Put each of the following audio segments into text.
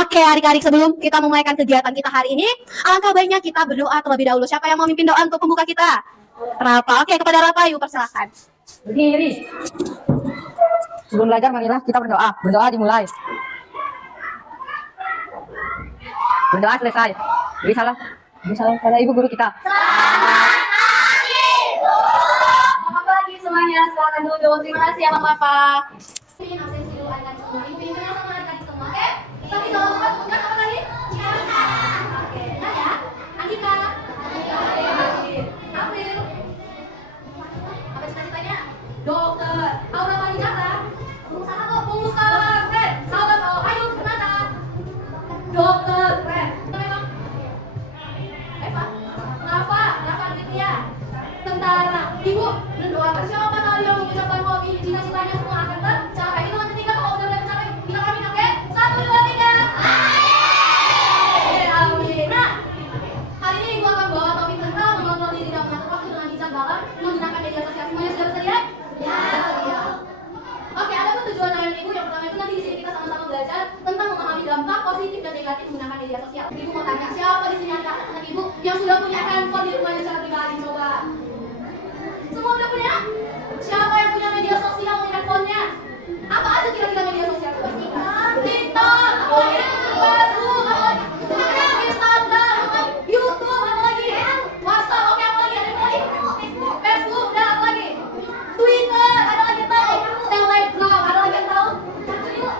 Oke, adik-adik, sebelum kita memulaikan kegiatan kita hari ini, alangkah baiknya kita berdoa terlebih dahulu. Siapa yang mau mimpin doa untuk pembuka kita? Rafa. Oke, kepada Rafa, yuk persilakan. Berdiri. Sebelum belajar, marilah kita berdoa. Berdoa dimulai. Berdoa selesai. Beri salam pada ibu guru kita. Selamat pagi semuanya, silakan duduk. Terima kasih ya Bapak. Ini absensi dulu adik-adik semua. Ini kenal sama adik-adik semua, oke? Tapi kalau lupa sebutkan apa tadi? Oke, nah ya. Andika. April. Apa cita-citanya? Dokter. Aura Parijata. Pengusaha kok, pengusaha. Keren. Sahabat kok, ayo Renata. Dokter. Keren. Kita memang. Eva. Rafa Aditya. Tentara. Ibu berdoa. Siapa tadi yang mengucapkan hobi cita-citanya semua akan tercapai? Itu nanti tiga kalau udah tercapai kita kami oke? 1, 2, 3. Amin. Nah, hari ini ibu akan bawa topik tentang mengontrol diri dan mengatur waktu dengan bijak dalam menggunakan media sosial. Semuanya sudah bersedia? Ya. Oke, ada pun tujuan dari ibu. Yang pertama itu nanti di sini kita sama-sama belajar tentang memahami dampak positif dan negatif menggunakan media sosial. Ibu mau tanya siapa di sini ada anak ibu yang sudah punya handphone di rumahnya secara pribadi? Coba. Semua udah punya? Siapa yang punya media sosial di handphonenya? Apa aja kira-kira media sosial? TikTok, Facebook, Instagram, YouTube, apa lagi? WhatsApp, oke, apa lagi? Ada apa lagi? Facebook, udah apa lagi? Twitter, ada lagi yang tahu? Telegram, ada lagi yang tahu? CapCut,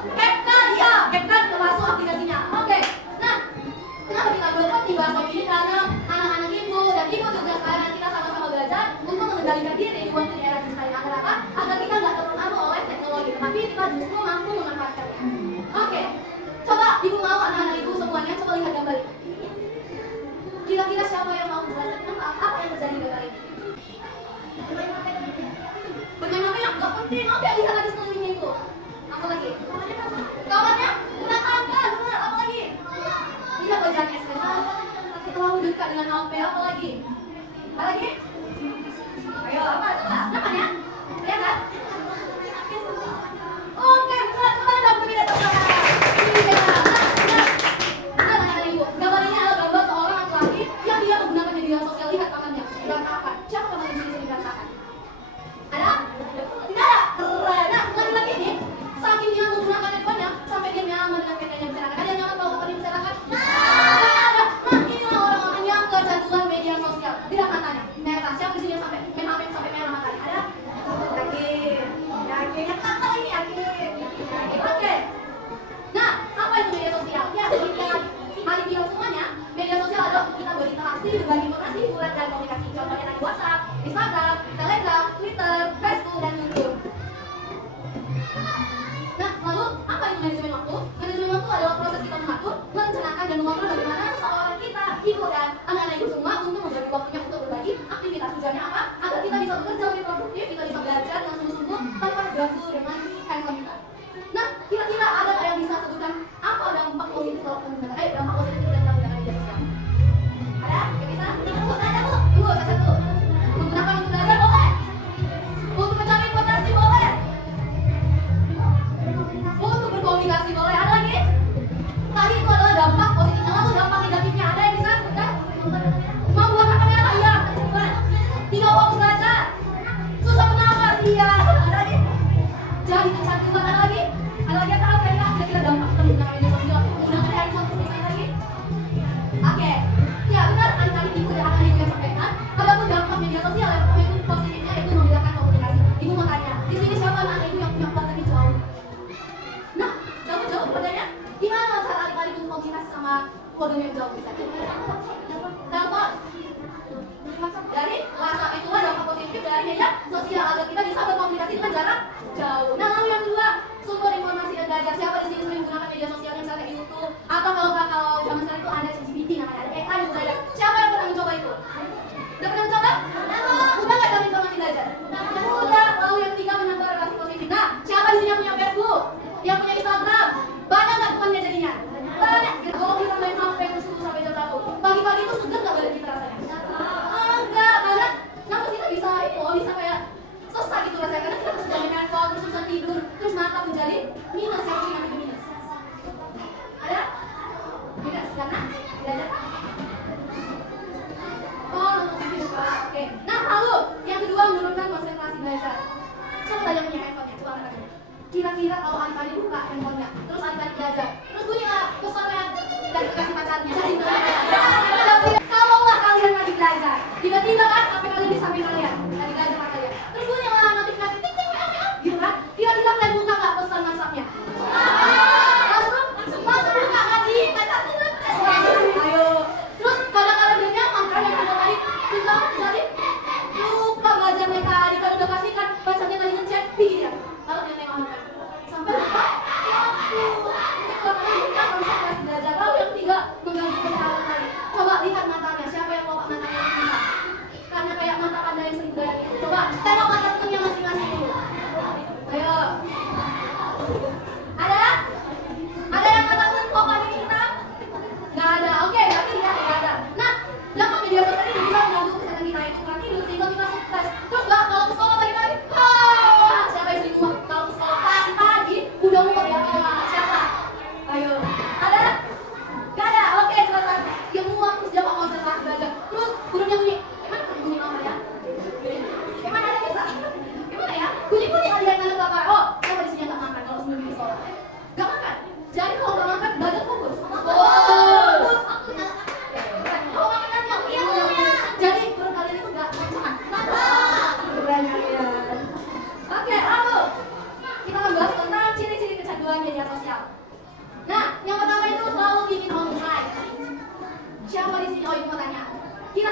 ya, CapCut termasuk aplikasinya. Oke, nah, kenapa kita berhenti bahas ini? Karena anak-anak ibu dan ibu juga sekarang kita sama-sama belajar untuk mengendalikan diri di waktu era digital yang akan datang agar kita nggak terpengaruh oleh teknologi, tetapi kita justru mampu memanfaatkannya. Oke, coba ibu mau anak-anak ibu semuanya coba lihat gambar ini. Kira-kira siapa yang mau menjelaskan tentang apa yang terjadi di gambar ini? Bermain HP yang nggak penting. Oke, lihat lagi sekelilingnya itu. Apa lagi? Kawannya menantangkan, benar. Apa lagi? Lihat wajahnya sekarang. Terlalu dekat dengan HP. Apa lagi? Apa lagi? Ayo, apa? Coba, namanya? Lihat kan? Oke, benar. Coba ada media sosial. Nah, ibu. Gambar ini adalah gambar seorang laki-laki yang dia menggunakan media sosial. Lihat tangannya, berantakan. Siapa tangan di sini berantakan? Ada? Tidak ada? Keren. Nah, laki-laki ini saking dia menggunakan handphonenya sampai dia nyaman dengan kayaknya berserakan. Ada yang nyaman kalau handphonenya berserakan? Tidak ada. Nah, inilah orang-orang yang kecanduan media sosial. Lihat matanya, merah. Siapa di sini yang sampai main HP sampai merah matanya? Ada? Yakin. Apa ini yakin? Oke. Nah, apa itu media sosial? Ya, seperti yang hari bilang semuanya, media sosial adalah untuk kita berinteraksi, berbagi informasi, hiburan, dan komunikasi. Contohnya tadi WhatsApp, Instagram, Telegram, Twitter, Facebook, dan YouTube. Nah, lalu apa itu manajemen waktu? Manajemen waktu adalah proses kita mengatur, merencanakan, dan mengontrol bagaimana seseorang kita, ibu dan anak-anak ibu semua untuk membagi waktunya untuk berbagi aktivitas. Tujuannya apa? Agar kita bisa bekerja lebih produktif, kita bisa belajar dengan sungguh-sungguh tanpa terganggu dengan handphone kita. Nah, kira-kira ada yang bisa sebutkan apa dampak positif kalau menggunakan dampak positif dan menggunakan media sosial? Ada? Yang bisa? Tunggu, satu. Menggunakan untuk belajar boleh? Untuk mencari informasi boleh? Untuk berkomunikasi boleh? Ada lagi? Tadi itu adalah dampak positifnya, lalu dampak negatifnya ada yang bisa sebutkan? Membuat mata merah, iya. Tidak fokus belajar. Susah bernafas, iya. Ada lagi? Jadi kecanduan, ada lagi? Ada lagi yang tahu kira-kira dampak kita menggunakan media sosial? Menggunakan handphone seperti lagi? Oke. Ya benar, adik-adik ibu dan anak ibu yang sampaikan. Ada pun dampak media sosial yang pertama itu positifnya itu memudahkan komunikasi. Ibu mau tanya, di sini siapa anak ibu yang punya keluarga di jauh? Nah, jauh pertanyaannya, gimana cara adik-adik ibu komunikasi sama keluarga yang jauh? Bisa? Dampak dari WhatsApp itulah dampak positif dari media sosial agar kita bisa berkomunikasi dengan jarak jauh. Nah, lalu yang kedua, sumber informasi dan belajar. Siapa di sini sering menggunakan media sosial misalnya YouTube atau kalau zaman sekarang itu ada ChatGPT namanya, ada AI yang belajar. Siapa yang pernah mencoba itu? Udah pernah mencoba? Udah nggak cari informasi belajar? Udah. Lalu yang ketiga menambah relasi positif. Nah, siapa di sini yang punya Facebook? Yang punya Instagram? Banyak nggak temannya jadinya? Banyak. Kalau kita main HP subuh sampai jam 1, pagi-pagi itu segar nggak badan kita rasanya? Enggak, karena nafas kita bisa kayak sesak gitu rasanya karena kita terus jalan handphone, terus susah tidur, terus mata menjadi minus, yang punya minus.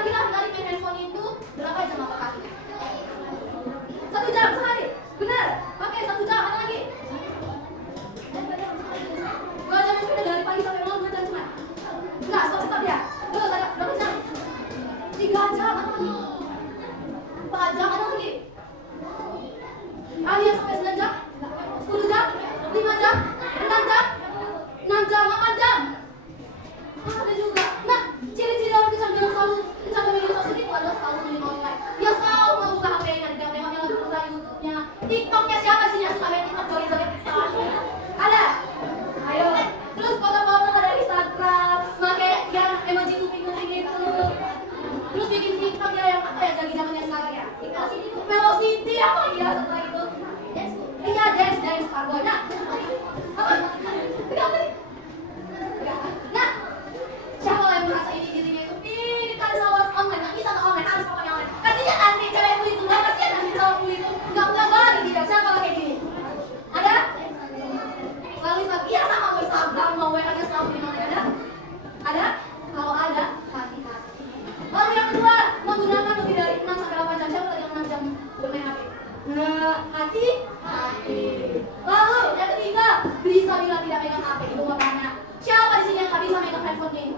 kira-kira hari main handphone itu berapa jam apa kali? 1 jam sehari. Benar. Pakai 1 jam apa lagi? 2 jam sepeda dari pagi sampai malam 2 jam cuma. Enggak, stop ya. Terus ada berapa jam? 3 jam apa lagi? 4 jam ada lagi. Kalian sampai 9 jam? 10 jam? 5 jam? 6 jam? 6 jam, 8 jam? Ada juga. Nah, ciri-ciri orang kecanduan selalu kecanduan media sosial itu adalah selalu main online. Dia selalu membuka HP-nya, tengok-tengoknya lagi buka YouTube-nya. TikTok-nya siapa sih yang suka main TikTok joget-joget? Ada? Ayo. Terus foto-foto ada Instagram, pakai yang emoji kuping-kuping itu. Terus bikin TikTok ya yang apa ya lagi zamannya sekarang ya? TikTok sini tuh Velocity apa ya setelah itu? Iya, dance Starboy. Nah, apa? Apa nih? Nah, siapa yang merasa ini dirinya itu kan selalu online, nggak bisa online, harus pokoknya online. Kasihan nanti cewek kulit itu, kasihan nanti cowok kulit itu, nggak balik tidak. Siapa kayak gini? Ada? Lalu Instagram, iya sama mau Instagram, mau WA nya selalu di mana ada? Ada? Kalau ada, hati-hati. Lalu yang kedua, menggunakan lebih dari 6 sampai 8 jam. Siapa tadi yang 6 jam bermain HP? Hati-hati. Lalu yang ketiga, bisa bilang tidak megang HP itu makanya. Siapa di sini yang nggak bisa megang handphone nih?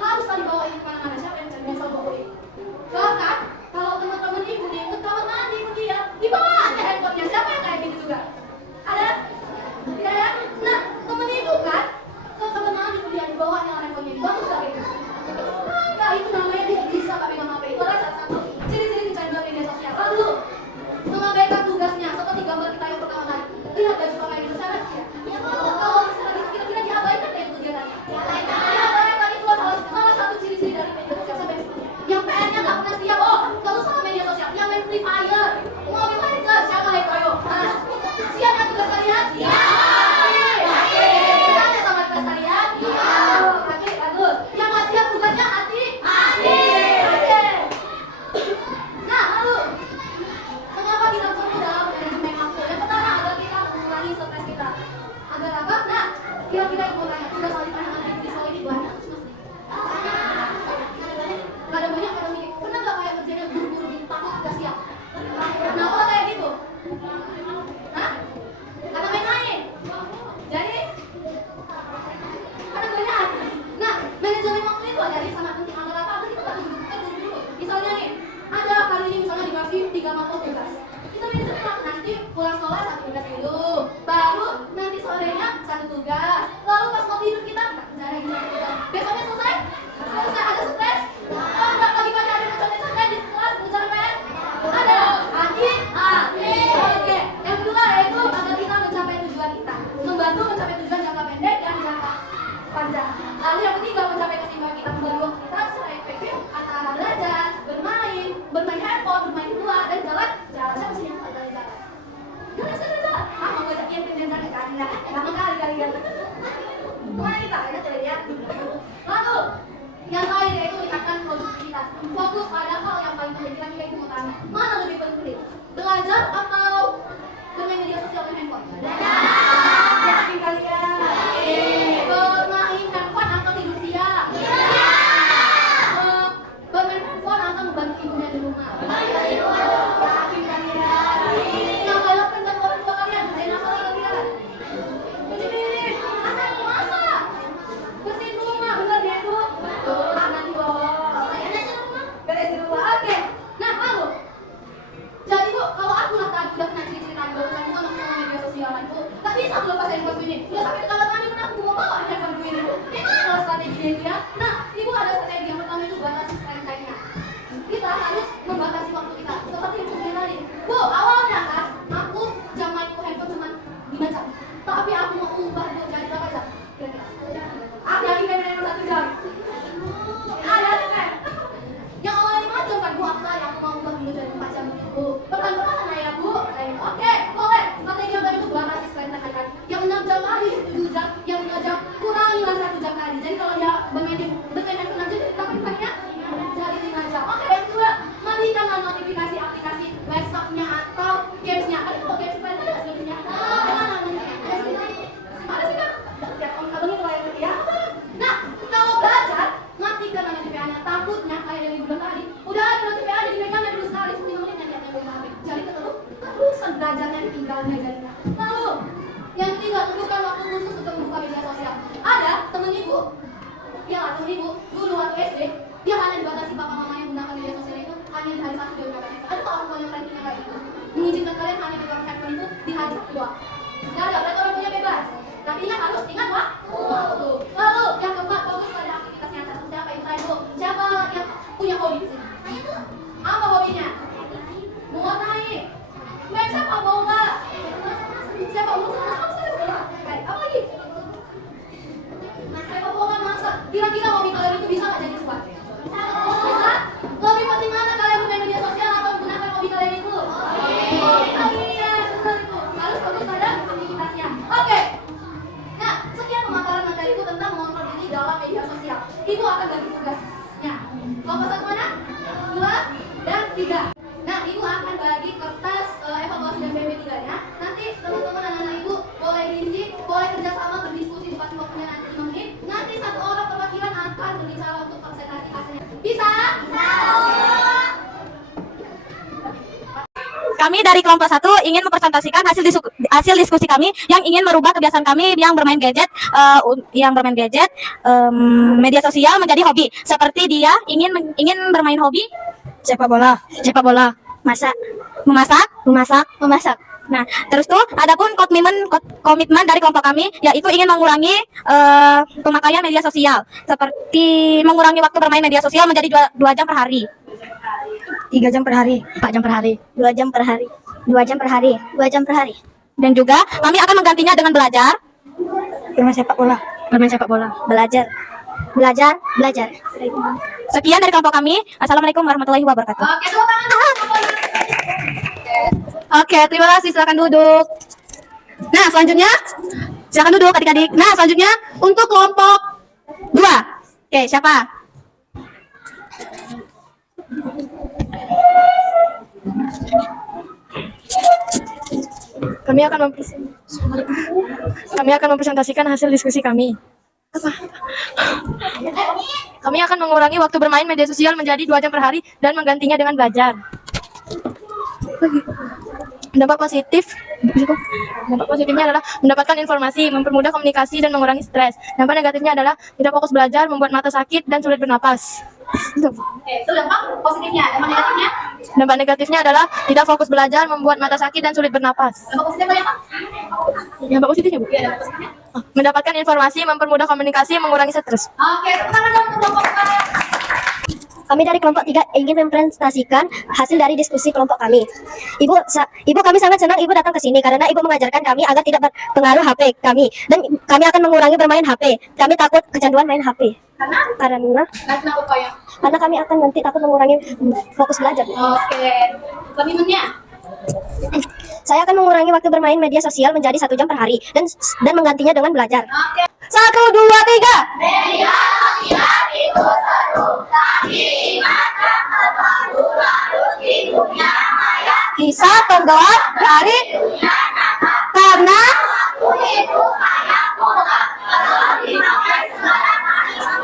Harus dibawa ini kemana-mana. Siapa yang biasa bawa ini? Bahkan kalau teman-teman ibu nih ke kamar mandi pun dia dibawa aja handphonenya. Siapa yang kayak gitu juga? Ada? Tidak ya? Nah, temen ibu kan ke kamar mandi pun dia dibawa dengan handphonenya. Bagus gak kayak gitu? Nah, itu namanya dia bisa nggak megang HP. Itu adalah salah satu ciri-ciri kecanduan media sosial. Lalu mengabaikan tugasnya seperti gambar kita yang pertama tadi. Lihat baju pakaian itu sana ya. Kalau misalnya gitu kira-kira diabaikan kayak itu kegiatannya. Diabaikan itu salah satu ciri-ciri dari media sosial. Yang PR-nya nggak pernah siap. Oh, kalau sama media sosial yang main Free Fire, Mobile Legends, siapa yang ayo? Siap ya tugas kalian? Tanya sama tugas kalian? Hati, bagus. Yang nggak siap tugasnya hati? Nah, lalu mengapa kita perlu dalam manajemen waktu? Yang pertama agar kita mengurangi stres kita. Agar apa? Nah, kira-kira yang mau tanya, tugas wali pandangan di visual ini banyak terus mas? Gak ada banyak, ada mikir. Pernah gak kayak kerjanya buru-buru gitu, takut gak siap? Kenapa kayak gitu? Hah? Karena main-main? Jadi? Karena banyak. Nah, manajemen waktu itu ada di sangat penting. Agar apa? Agar kita gak buru-buru. Misalnya nih, ada kali ini misalnya dikasih 3 mangkok tugas. Kita manajemen waktu nanti pulang sekolah 1 tugas dulu, baru nanti sorenya 1 tugas. Lalu pas mau tidur kita kerjanya gini. Besoknya selesai? Selesai. Ada stres? Oh enggak, pagi-pagi ada mencoba-coba di kelas belajar PR? Ada? Hati. Oke. Yang kedua yaitu agar kita mencapai tujuan kita, membantu mencapai tujuan jangka pendek dan jangka panjang. Lalu yang ketiga mencapai keseimbangan kita membagi waktu kita secara efektif antara belajar, bermain handphone, bermain luar dan jalan. Siapa sih yang nggak jalan-jalan? Jalan. Mau ngajakin jalan-jalan nggak? Lama kali kalian. Kemana kita? Ada tuh ya. Lalu yang lain yaitu meningkatkan produktivitas. Fokus pada hal yang paling penting. Kira-kira itu utama. Mana lebih penting? Belajar atau bermain media sosial dan handphone? Yakin kalian? Bermain handphone atau tidur siang? Bermain handphone atau membantu ibunya di rumah? Yakin kalian? Yang galakkan dan orang tua kalian kerjain apa lagi kalian? Cuci piring, asal masak, bersihin rumah, bener ya itu? Nanti bawa beresin rumah. Oke. Nah, lalu jadi bu, kalau aku lah tadi udah kena ciri-ciri tadi bahwa saya bukan sama media sosial itu tak bisa aku lepas handphone ini. Udah sampai kamar mandi pernah aku bawa handphone ini. Gimana strateginya dia? Nah, ibu ada strategi yang pertama itu batasi screen time-nya. Kita harus membatasi waktu kita. Seperti yang saya tadi. Bu, awalnya kan aku jam mainku handphone cuma 5 jam. Tapi aku mau ubah bu jadi berapa jam? Kira-kira. Ada di kamera yang 1 jam. Ada kan? Yang awalnya 5 jam kan bu, aku mau ubah dulu jadi 4 jam bu. Pertama-tama ya bu. Oke, boleh. Strategi yang tadi itu batasi screen time kan. Yang 6 jam tadi 7 jam, yang 5 jam kurangilah 1 jam tadi. Jadi kalau dia bermain Ibu akan bagi tugasnya. Kelompok 1 mana? 2 dan 3. Nah, Ibu akan bagi kertas evaluasi dan PP3-nya. Nanti teman-teman anak-anak Ibu boleh diisi, boleh kerjasama berdiskusi dikasih waktunya nanti 5 menit. Nanti satu orang perwakilan akan berbicara untuk presentasi hasilnya. Bisa? Bisa. Kami dari kelompok 1 ingin mempresentasikan hasil diskusi kami yang ingin merubah kebiasaan kami yang bermain gadget, media sosial menjadi hobi. Seperti dia ingin bermain hobi sepak bola, memasak. Nah, terus tuh adapun komitmen dari kelompok kami yaitu ingin mengurangi pemakaian media sosial, seperti mengurangi waktu bermain media sosial menjadi 2 jam per hari. 3 jam per hari. 4 jam per hari. 2 jam per hari. 2 jam per hari. 2 jam per hari. Dan juga kami akan menggantinya dengan belajar. Bermain sepak bola. Belajar. Sekian dari kelompok kami. Assalamualaikum warahmatullahi wabarakatuh. Oke, tepuk tangan. Oke, terima kasih. Silakan duduk. Nah, selanjutnya silakan duduk adik-adik. Nah, selanjutnya untuk kelompok 2. Oke, siapa? Kami akan mempresentasikan hasil diskusi kami. Kami akan mengurangi waktu bermain media sosial menjadi 2 jam per hari dan menggantinya dengan belajar. Dampak positifnya adalah mendapatkan informasi, mempermudah komunikasi, dan mengurangi stres. Dampak negatifnya adalah tidak fokus belajar, membuat mata sakit, dan sulit bernapas. Oke, itu dampak positifnya. Dampak negatifnya? Dampak negatifnya adalah tidak fokus belajar, membuat mata sakit, dan sulit bernapas. Dampak positifnya apa? Dampak positifnya, Bu? Iya, dampak positifnya. Mendapatkan informasi, mempermudah komunikasi, mengurangi stres. Oke, tepuk tangan dong untuk kelompok 4. Kami dari kelompok 3 ingin mempresentasikan hasil dari diskusi kelompok kami. Ibu kami sangat senang Ibu datang ke sini karena Ibu mengajarkan kami agar tidak berpengaruh HP kami dan kami akan mengurangi bermain HP. Kami takut kecanduan main HP. Karena kami akan nanti takut mengurangi fokus belajar. Oke. Komitmennya? Saya akan mengurangi waktu bermain media sosial menjadi 1 jam per hari dan menggantinya dengan belajar. Oke. 1, 2, 3. Media sosial itu seru, tapi macam terbaru di dunia maya. Bisa tenggelam dari karena Aku itu kayak bola, kalau dipakai sekarang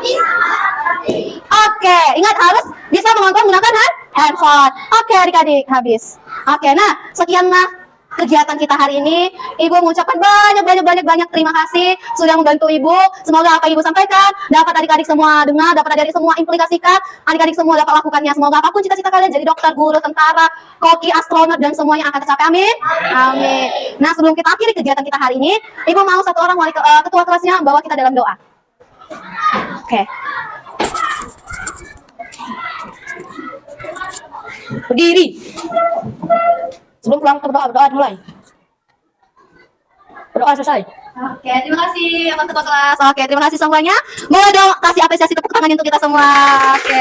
bisa mati. Oke, ingat harus bisa mengontrol menggunakan handphone. Oke, adik-adik, habis. Oke, nah, sekianlah kegiatan kita hari ini. Ibu mengucapkan banyak terima kasih sudah membantu Ibu. Semoga apa Ibu sampaikan dapat adik-adik semua dengar, dapat adik-adik semua implikasikan, adik-adik semua dapat lakukannya. Semoga apapun cita-cita kalian jadi dokter, guru, tentara, koki, astronot, dan semuanya akan tercapai. Amin. Amin. Nah, sebelum kita akhiri kegiatan kita hari ini, Ibu mau satu orang ketua kelasnya bawa kita dalam doa. Oke. Berdiri. Sebelum pulang berdoa mulai. Berdoa selesai. Oke, terima kasih Pak Ketua Kelas. Oke, terima kasih semuanya. Boleh dong kasih apresiasi tepuk tangan untuk kita semua. Oke.